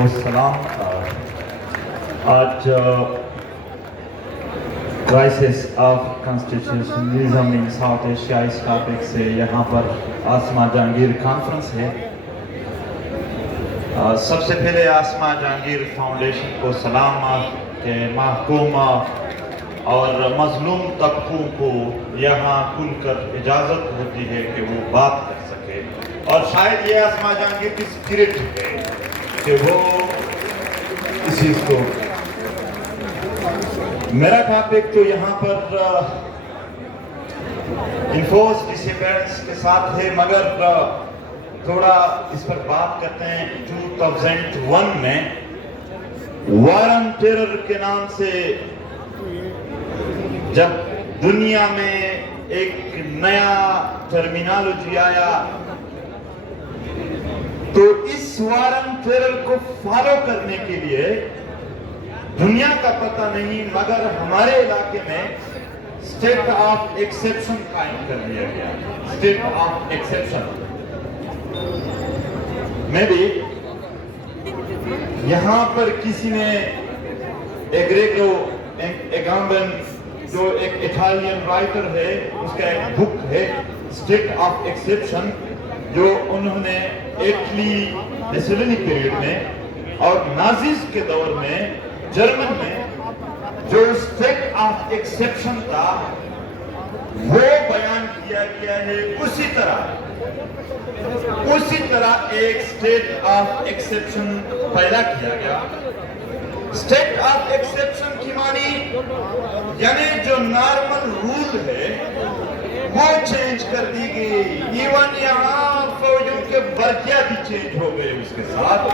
کو سلام. آج crisis of constitutionalism in South Asia اس ٹاپک سے یہاں پر آسما جہانگیر کانفرنس ہے. سب سے پہلے آسما جہانگیر فاؤنڈیشن کو سلام کہ محکوم اور مظلوم طبقوں کو یہاں کھل کر اجازت ہوتی ہے کہ وہ بات کر سکے, اور شاید یہ آسما جہانگیر کی اسپرٹ ہے کہ وہ اس چیز کو. میرا ٹاپک تو یہاں پر انفورس ڈسیپلنس کے ساتھ ہے, مگر تھوڑا اس پر بات کرتے ہیں. 2001 میں وار آن ٹیرر کے نام سے جب دنیا میں ایک نیا ٹرمینالوجی آیا تو اس وار آن ٹیرر کو فالو کرنے کے لیے دنیا کا پتہ نہیں, مگر ہمارے علاقے میں اسٹیٹ آف ایکسیپشن قائم کر دیا گیا. اسٹیٹ آف ایکسیپشن میں بھی یہاں پر کسی نے ایگریگو ایگامبن جو ایک اٹالین رائٹر ہے, اس کا ایک بک ہے اسٹیٹ آف ایکسیپشن, جو انہوں نے اٹلی میسولینی پیریڈ میں اور نازیز کے دور میں جرمن میں جو اسٹیٹ آف ایکسیپشن تھا وہ بیان کیا گیا ہے. اسی طرح ایک اسٹیٹ آف ایکسیپشن پیدا کیا گیا. اسٹیٹ آف ایکسیپشن کی معنی یعنی جو نارمل رول ہے وہ چینج کر دی گئی. ایون یہاں فوجوں کے برقیہ بھی چینج ہو گئے اس کے ساتھ,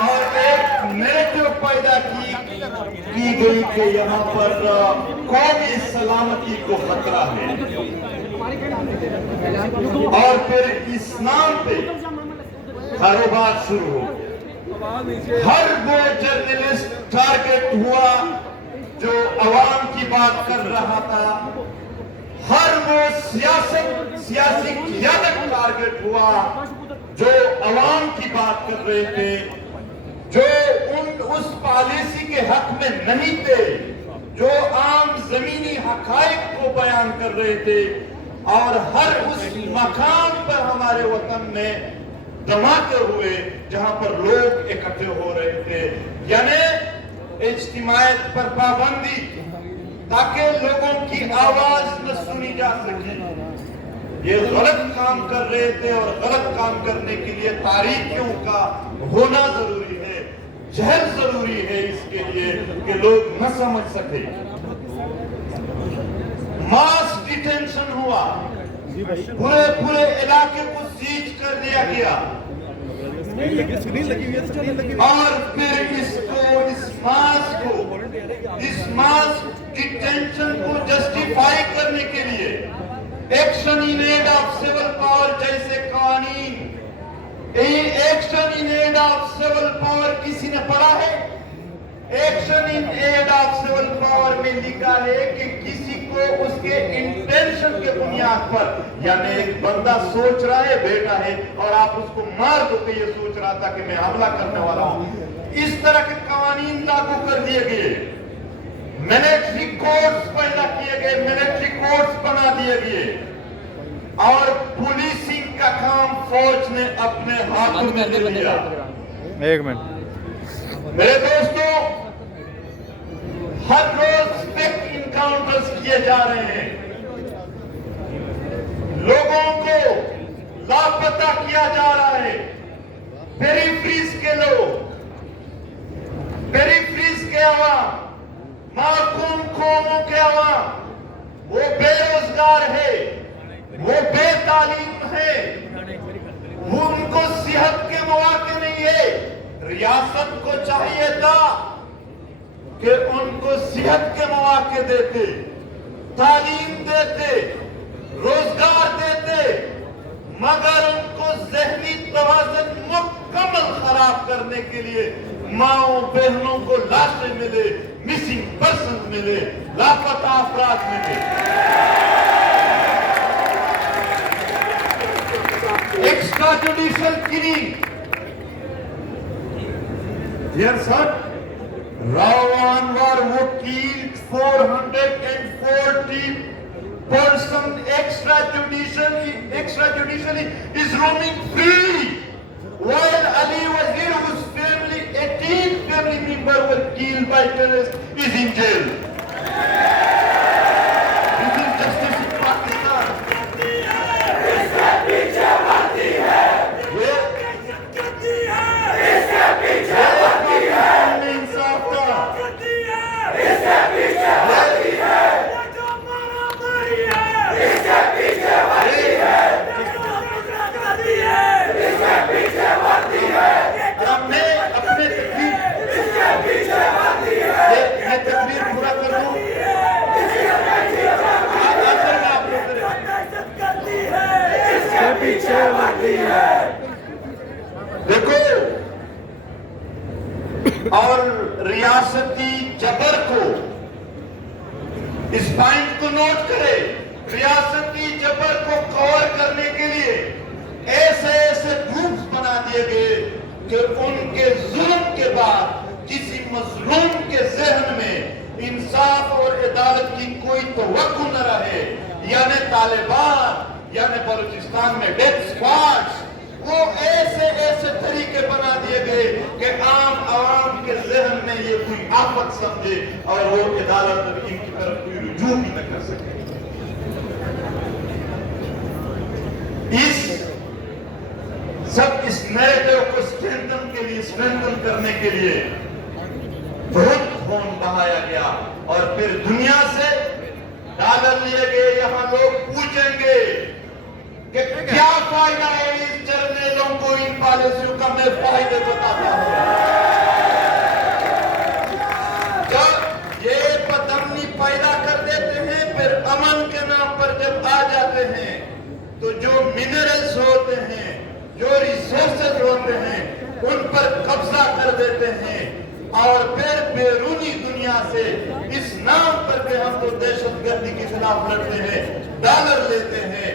اور ایک نیریٹو پیدا کی گئی کہ یہاں پر قومی سلامتی کو خطرہ ہے. اور پھر اس نام پہ کاروبار شروع ہو گیا. ہر وہ جرنلسٹ ٹارگٹ ہوا جو عوام کی بات کر رہا تھا, ہر وہ سیاسی قیادت ٹارگٹ ہوا جو عوام کی بات کر رہے تھے, جو اس پالیسی کے حق میں نہیں تھے, جو عام زمینی حقائق کو بیان کر رہے تھے. اور ہر اس مقام پر ہمارے وطن میں دھماکے ہوئے جہاں پر لوگ اکٹھے ہو رہے تھے, یعنی اجتماعیت پر پابندی تاکہ لوگوں کی آواز نہ سنی جا سکے. یہ غلط کام کر رہے تھے, اور غلط کام کرنے کے لیے تاریخیوں کا ہونا ضروری ہے, جہل ضروری ہے اس کے لیے کہ لوگ نہ سمجھ سکے. ماس ڈیٹینشن ہوا, پورے علاقے کو سیج کر دیا گیا, اور پھر اس ماس ڈیٹینشن کو جسٹیفائی کرنے کے لیے action in aid of civil power جیسے قوانین. Action in aid of civil power کسی نے پڑھا ہے؟ Action in aid of civil power میں لکھا ہے کہ کسی کو اس کے انٹینشن کے بنیاد پر, یعنی ایک بندہ سوچ رہا ہے, بیٹا ہے, اور آپ اس کو مار دو کہ یہ سوچ رہا تھا کہ میں حملہ کرنے والا ہوں. اس طرح کے قوانین لاگو کر دیے گئے, ملٹری کوڈز پیدا کیے گئے, ملٹری کوڈز بنا دیے گئے, اور پولیسنگ کا کام فوج نے اپنے ہاتھوں میں لے لیا. ایک منٹ میرے دوستوں, ہر روز فیک انکاؤنٹرز کیے جا رہے ہیں, لوگوں کو لاپتہ کیا جا رہا ہے. پیریفریز کے لوگ, پیریفریز کے عوام, محکوم قوموں کے عوام, وہ بے روزگار ہے, وہ بے تعلیم ہے, وہ ان کو صحت کے مواقع نہیں ہے. ریاست کو چاہیے تھا کہ ان کو صحت کے مواقع دیتے, تعلیم دیتے, روزگار دیتے, مگر ان کو ذہنی توازن مکمل خراب کرنے کے لیے ماؤں بہنوں کو لاشیں ملے, مسنگ پرسن ملے, لاپتہ افراد ملے. Extra extrajudicial killing. Dear son, Rao Anwar who killed 440 person extrajudicially is roaming free, while Ali Wazir, whose family, 18 family members were killed by terrorists, is in jail. This is justice in Pakistan. देखो, और रियासती जबर को, इस point को note करें, रियासती जबर को कवर करने के लिए ऐसे ऐसे ग्रुप्स बना दिए गए कि उनके जुल्म के बाद किसी मजलूम के जहन में इंसाफ और अदालत की कोई तवक्को न रहे, यानी तालिबान, यानी बलूचिस्तान में डेथ स्क्वाड्स, वो ऐसे ऐसे तरीके बना दिए गए कि आम आवाम के जहन में ये कोई आफत समझे और वो अदालत इनकी तरफ कोई रुजू भी न कर सके। इस नैरेटिव को स्ट्रेंथन करने के लिए बहुत खून बहाया गया और फिर दुनिया से डॉलर लिए गए। यहाँ लोग पूछेंगे कि क्या फायदा है इस जर्नलों को, इन पॉलिसियों का। मैं फायदे बताता हूँ। जब ये बदअमनी पैदा कर देते हैं, फिर अमन के नाम पर जब आ जाते हैं तो जो मिनरल्स होते हैं, जो रिसोर्सेज होते हैं, उन पर कब्जा कर देते हैं और फिर बैरूनी दुनिया से इस नाम पर कि हम तो दहशतगर्दी के खिलाफ लड़ते हैं, डॉलर लेते हैं।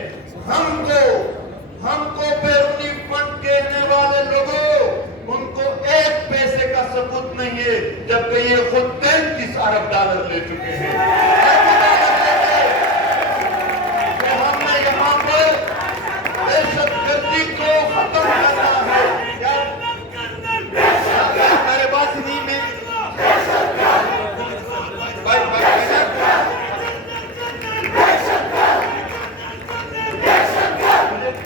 हमको बैरूनी फंड कहने वाले लोगों, उनको एक पैसे का सबूत नहीं है, जबकि ये खुद 33 अरब डॉलर ले चुके हैं। तो हमने यहाँ पर दहशतगर्दी को खत्म करना है। मेरे पास नहीं में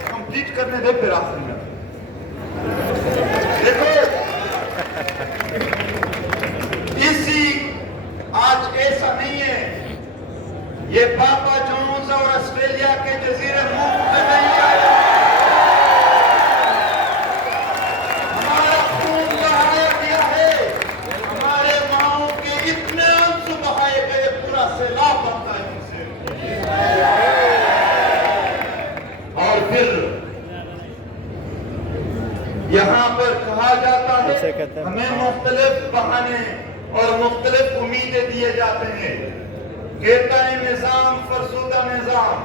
कंप्लीट करने दे फिर आखिर में देखो, इसी आज ऐसा नहीं है, ये पापा जॉन्स और ऑस्ट्रेलिया के जजीरे मुफ्त में नहीं आया। हमारा खून बहाया गया है, हमारे माओ के इतने आंसू बहाए गए, पूरा सैलाब बनता है उनसे। और फिर यहाँ पर कहा जाता है हमें मुख्तलिफ बहाने और मुख्तलिफ उम्मीदें दिए जाते हैं। कहता है निजाम फरसुदा निजाम,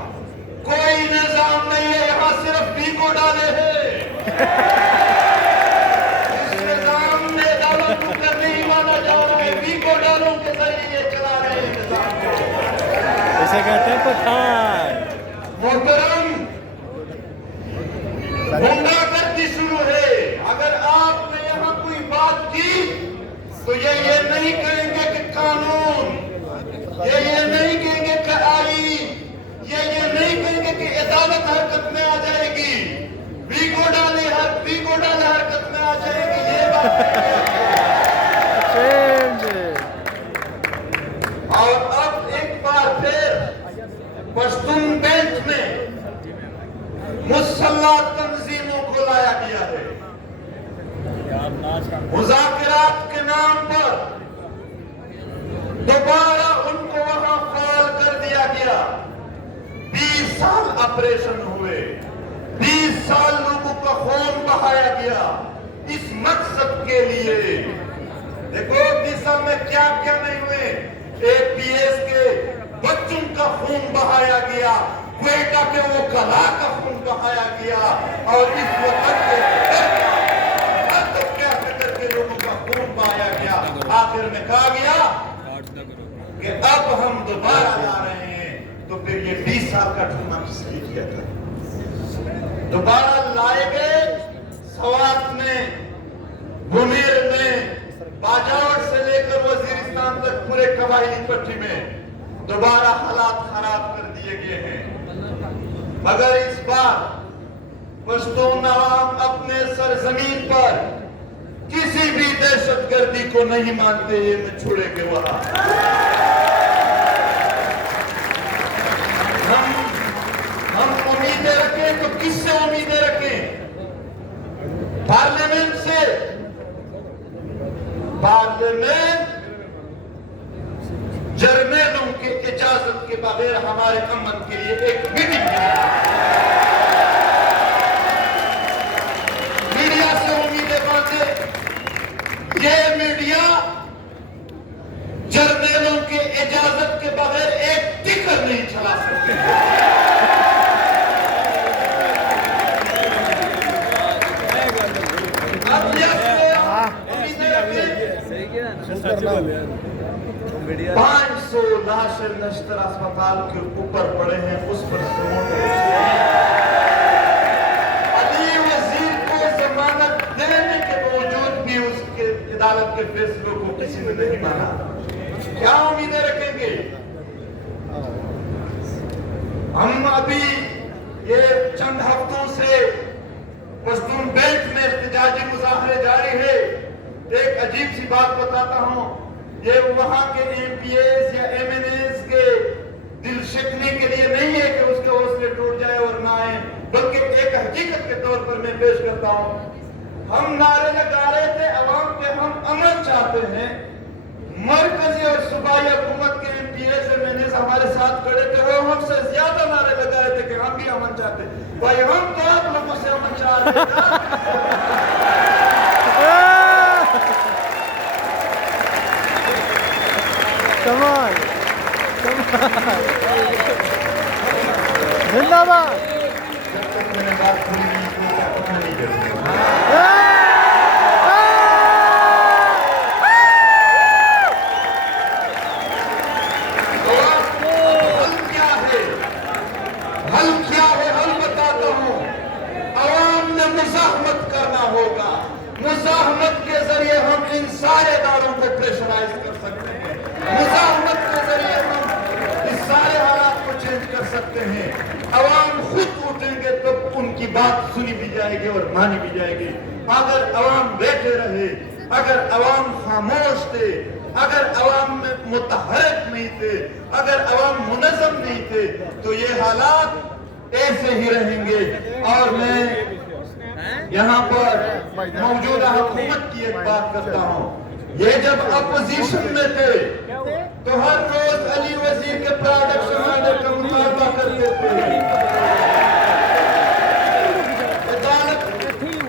कोई निजाम नहीं है, यहाँ सिर्फ वीको डाले हैं। इस निजाम में अदालत को नहीं माना जा रहा है, वीको डालों के जरिए चला रहे हैं निजाम को। इसे कहते हैं पठान। मोहतरम, गुंडागर्दी शुरू है। अगर आपने यहाँ कोई बात की तो ये नहीं कहेंगे कि कानून, ये नहीं कहेंगे कि आईन, ये नहीं कहेंगे कि अदालत हरकत में आ जाएगी, वीको डाले हरकत में आ जाएगी, ये बात नहीं। और अब एक बार फिर पश्तून बेल्ट में मुसल्लह तंजीमों को लाया गया है। मुज़ाकरात के नाम पर दोबारा उनको वहां फाल कर दिया गया। 20 साल ऑपरेशन हुए, 20 साल लोगों का खून बहाया गया इस मकसद के लिए। देखो 20 साल में क्या क्या नहीं हुए। APS के बच्चों का खून बहाया गया, क्वेटा के वो कला का खून बहाया गया और इस वतन के फिक्र के लोगों का खून बहाया गया। आखिर में कहा गया कि अब हम दोबारा ला रहे हैं। तो फिर ये 20 साल का ठुमा किसने किया था? दोबारा लाए गए सवात में, बुनीर में, बाजावर से लेकर वजीरिस्तान तक पूरे कबायली पट्टी में दोबारा हालात खराब कर दिए गए हैं। मगर इस बार पश्तून अवाम अपने सरजमीन पर किसी भी दहशतगर्दी को नहीं मानते, ये न छोड़ेंगे वहां। हम उम्मीदें रखें तो किससे उम्मीदें रखें? पार्लियामेंट से। पार्लियामेंट जर्नलों के इजाजत के बगैर हमारे अमन के लिए एक मीटिंग मीडिया से उम्मीदें बांधे। ये मीडिया जर्नलों के इजाजत के बगैर एक टिकर नहीं चला सकती। अब उम्मीदें रखें 500 लाशें नश्तर अस्पताल के ऊपर पड़े हैं, उस पर अली वजीर को जमानत देने के बावजूद भी उसके अदालत के फैसलों को किसी ने नहीं माना। क्या उम्मीदें रखेंगे? हम अभी ये चंद हफ्तों से पश्तून बेल्ट में एहतजाजी मुजाहरे जारी है। एक अजीब सी बात बताता हूं, ये वहां के एमपीएस या एमएनएस के दिल शिकने के लिए नहीं है कि उसके हौसले टूट जाए और ना आए, बल्कि एक हकीकत के तौर पर मैं पेश करता हूं। हम नारे लगा रहे थे अवाम के, हम अमन चाहते हैं। मरकजी और सूबाई हुकूमत के एमपीएस एमएनएस हमारे साथ खड़े थे, वो हमसे ज्यादा नारे लगा रहे थे कि हम भी अमन चाहते। भाई हम तो आप लोगों से अमन चाह रहे थे। Come on. जिंदाबाद। जब तक मैंने बात पूरी नहीं की, क्या पता नहीं करूंगा। हल क्या है? हल क्या है? हल बताता हूं। अवाम ने मुजाहमत करना होगा। मुजाहमत के जरिए हम इन सारे दारों को प्रेशराइज कर सकते हैं। मुजाहमत के जरिए हम इस सारे हालात को चेंज कर सकते हैं। अवाम खुद उठेंगे तो उनकी बात सुनी भी जाएगी और मानी भी जाएगी। अगर अवाम बैठे रहे, अगर अवाम खामोश थे, अगर अवाम में मुतहरक नहीं थे, अगर अवाम मुनज़्ज़म नहीं थे, तो ये हालात ऐसे ही रहेंगे। और मैं यहाँ पर मौजूदा हुकूमत की एक बात करता हूँ। ये जब अपोजिशन में थे तो हर रोज अली वजीर के प्रोडक्शन ऑर्डर का मुतालबा करते थे। अदालत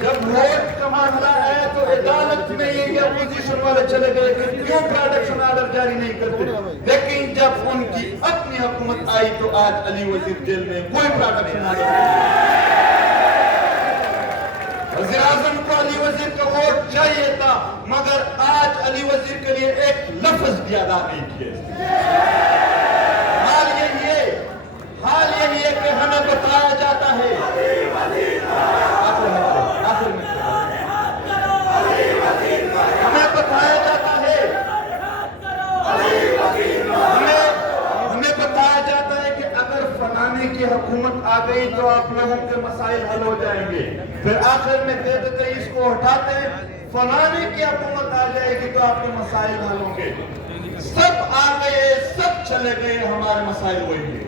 जब वोट का मामला आया तो अदालत में ये अपोजिशन वाले चले गए कि क्यों प्रोडक्शन ऑर्डर जारी नहीं करते। लेकिन जब उनकी अपनी हुकूमत आई तो आज अली वजीर जेल में, कोई प्रोडक्शन ऑर्डर नहीं। वज़ीर आज़म को अली वजीर का वोट चाहिए था, मगर आज अली वजीर के लिए एक लफ्ज भी अदा नहीं किए। हाल यही है कि हमें बताया जाता है, हमें बताया जाता है, हमें बताया जाता है कि अगर फलाने की हुकूमत आ गई तो आप लोगों के मसाइल हल हो जाएंगे। फिर आखिर में दे देते इसको हटाते, फलाने की हुकूमत आ जाएगी तो आपके मसाइल हल होंगे। सब आ गए, सब चले गए, हमारे मसाइल वही हैं।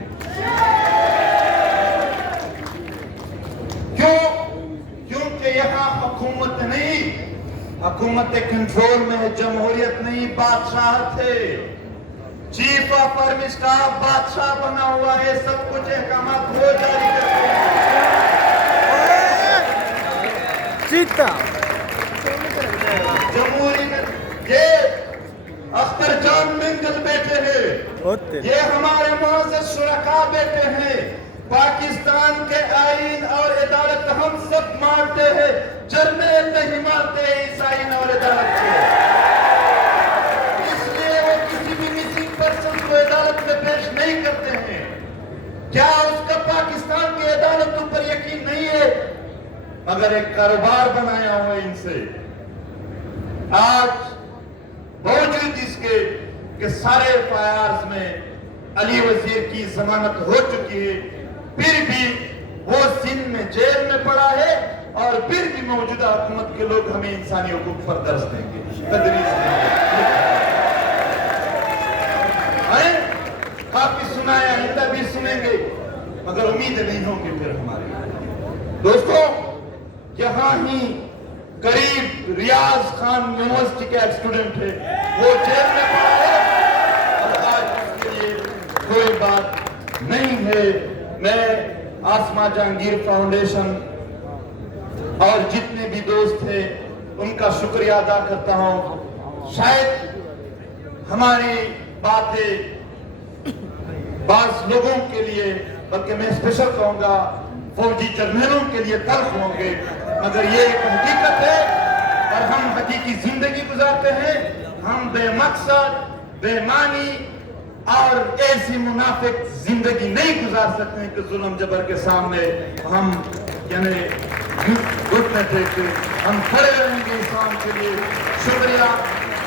क्यों? क्योंकि यहाँ हुकूमत नहीं, हुकूमत कंट्रोल में है, जमहूरियत नहीं, बादशाहत है। चीफ ऑफ आर्मी स्टाफ बादशाह बना हुआ है, सब कुछ अहकाम वो जारी करते हैं। चीता जमहूरी में ये अख्तर जान मिंगल बैठे हैं, ये हमारे मुअज़्ज़ज़ शुरका बैठे हैं, پاکستان کے آئین اور عدالت ہم سب مانتے ہیں، جرنیل نہیں مانتے اس آئین اور عدالت کو، اس لیے وہ کسی بھی مسنگ پرسن کو عدالت میں پیش نہیں کرتے ہیں۔ کیا اس کا پاکستان کی عدالتوں پر یقین نہیں ہے؟ مگر ایک کاروبار بنایا ہوا ان سے۔ آج باوجود اس کے کہ سارے FIRs میں علی وزیر کی ضمانت ہو چکی ہے، پھر بھی وہ سندھ میں جیل میں پڑا ہے، اور پھر بھی موجودہ حکومت کے لوگ ہمیں انسانی حقوق پر درس دیں گے، تدریس دیں گے۔ کافی سنا ہے، آئندہ بھی سنیں گے، مگر امید نہیں ہوگی پھر ہمارے۔ دوستوں، یہاں ہی قریب ریاض خان یونیورسٹی کا ایک اسٹوڈنٹ ہے، وہ جیل میں پڑا ہے، اور آج اس کے لیے کوئی بات نہیں ہے۔ میں آسما جہانگیر فاؤنڈیشن اور جتنے بھی دوست ہیں ان کا شکریہ ادا کرتا ہوں۔ شاید ہماری باتیں بعض لوگوں کے لیے، بلکہ میں اسپیشل کہوں گا فوجی جرنیلوں کے لیے تلخ ہوں گے، مگر یہ ایک حقیقت ہے، اور ہم حقیقی زندگی گزارتے ہیں۔ ہم بے مقصد، بے معنی اور ایسی منافق زندگی نہیں گزار سکتے ہیں کہ ظلم جبر کے سامنے ہم یعنی گھٹنے ٹیک کے ہم کھڑے رہیں گے اسلام کے لیے۔ شکریہ،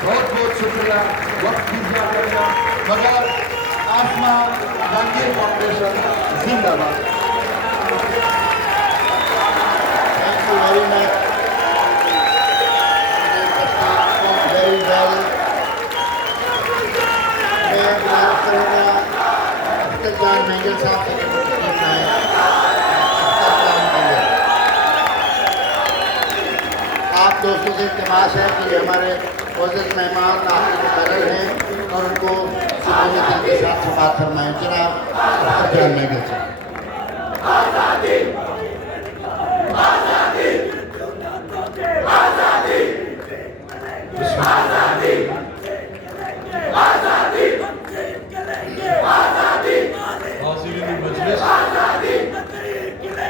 بہت بہت شکریہ، وقت بھی کرے گا، مگر آسما جہانگیر فاؤنڈیشن زندہ باد۔ Thank you very much. Very well. میں بات کروں گا اختر جان مینگل صاحب سے کرنا ہے۔ اختر جان مینگل، آپ دوستوں سے التماس ہے کہ ہمارے معزز مہمان آخری مقرر ہیں اور ان کو سکونت کے ساتھ سے بات فرمائیں۔ جناب اختر جان مینگل صاحب۔ آزادی، آزادی، آزادی، آزادی، آزادی، آزادی، حاضرین مجلس،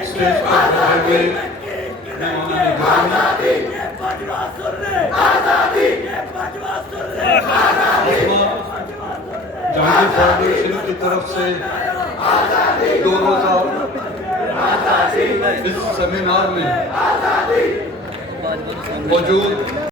اسٹیج پر بیٹھے ہوئے مہمان گرامی، جہانگیر فاؤنڈیشن کی طرف سے 2 روزہ اس سیمینار میں موجود